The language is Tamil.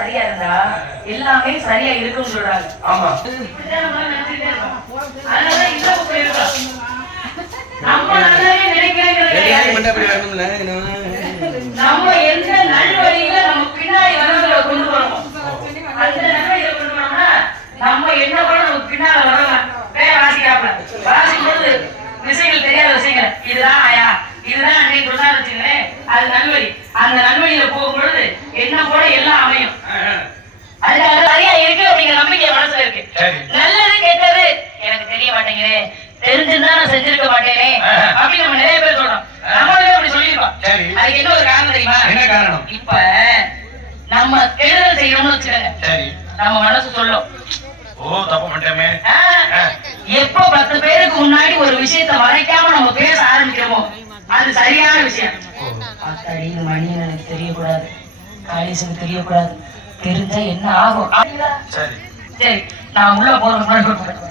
சரியா இருந்தா எல்லாமே சரியா இருக்கும்னு சொல்றாங்க ஆமா இருக்கோம். அதனாலதான் இல்லாம போயிருக்கோம். நம்ம நல்லதே நினைக்கிறேங்கிறது மனசுல இருக்கு. சரி. நல்லது கெட்டது எனக்கு தெரிய மாட்டேங்குது. தெரிஞ்சிருந்தா நான் செஞ்சிருக்க மாட்டேனே. ஆஹா. அப்படின்னு நம்ம நிறைய பேர் சொல்றோம். நம்மளுமே அப்படி சொல்லிருக்கோம் சரி. அதுக்கு என்ன ஒரு காரணம் தெரியுமா? என்ன காரணம்? இப்ப நம்ம கெடுதல் செய்யணும்னு வச்சுக்கோங்க. சரி. நம்ம மனசு சொல்லும். ஓ தப்பு பண்ணிட்டோமே. ஆ, எப்ப பத்து பேருக்கு முன்னாடி ஒரு விஷயத்தை மறைக்காம நம்ம பேச ஆரம்பிக்கிறோமோ அது சரியான விஷயம். அத்தாடி இது மணின்னு எனக்கு தெரியக்கூடாது. தெரியக்கூடாது. தெரிஞ்சா என்ன ஆகும்? சரி. சரி நான் உள்ள போறேன் முன்னாடி